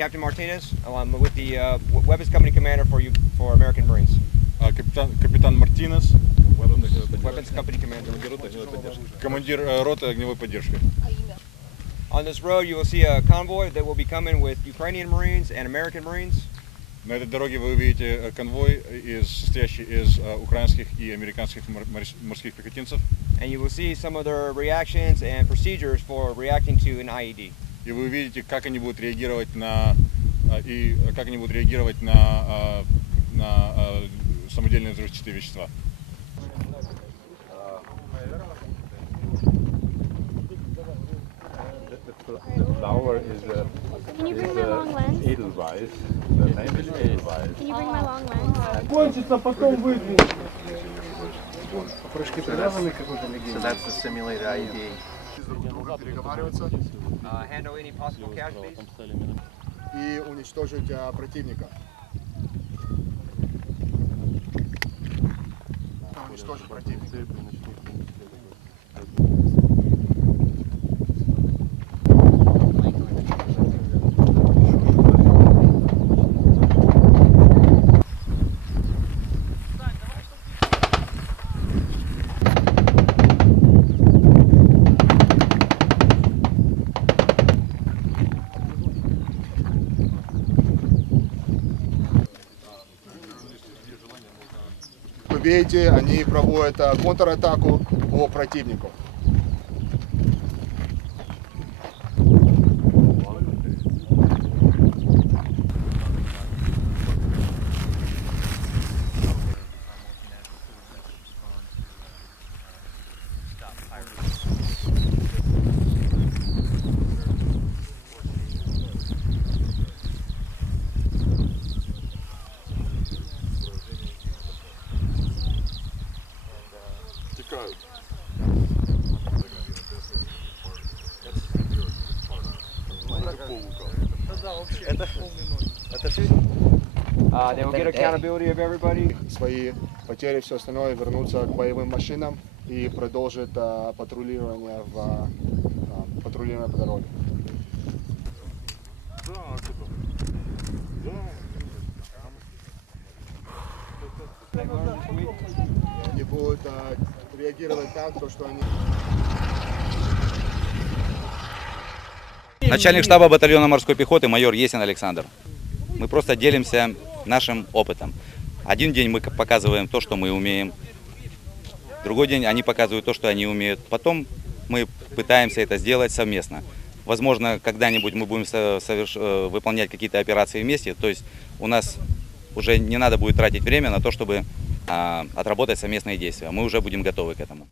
Captain Martinez. I'm with the uh, Weapons Company Commander for you for American Marines. А, Капитан, капитан Мартинес, Weapons Company Commander. командир э, роты огневой поддержки. On this road, you will see a convoy that will be coming with Ukrainian Marines and American Marines. На этой дороге вы увидите э, конвой, из, состоящий из э, украинских и американских мор- морс- морских пехотинцев. And you will see some of their reactions and procedures for reacting to an E IED. И вы увидите, как они будут реагировать на э, и как они будут реагировать на, э, на э, самодельные взрывчатые вещества. The flower is a, Can you bring is my a long lens? Edelweiss. The name is Edelweiss. Can you bring my long lens? Кончится, потом выдвинь. Прыжки привязаны к какой-то So легенде. that's the simulated IED. переговариваться handle any possible casualties. и уничтожить а, противника. Уничтожить противника. Видите, они проводят а, контратаку по противнику. Uh, they will get accountability of everybody. Свои потери, все остальное, вернуться к боевым машинам и продолжить а, патрулирование в а, а, патрулирование по дороге. Они будут а, реагировать так, то, что они Начальник штаба батальона морской пехоты майор Есин Александр. Мы просто делимся нашим опытом. Один день мы показываем то, что мы умеем. Другой день они показывают то, что они умеют. Потом мы пытаемся это сделать совместно. Возможно, когда-нибудь мы будем со- соверш- э, выполнять какие-то операции вместе. То есть у нас уже не надо будет тратить время на то, чтобы отработать совместные действия. Мы уже будем готовы к этому.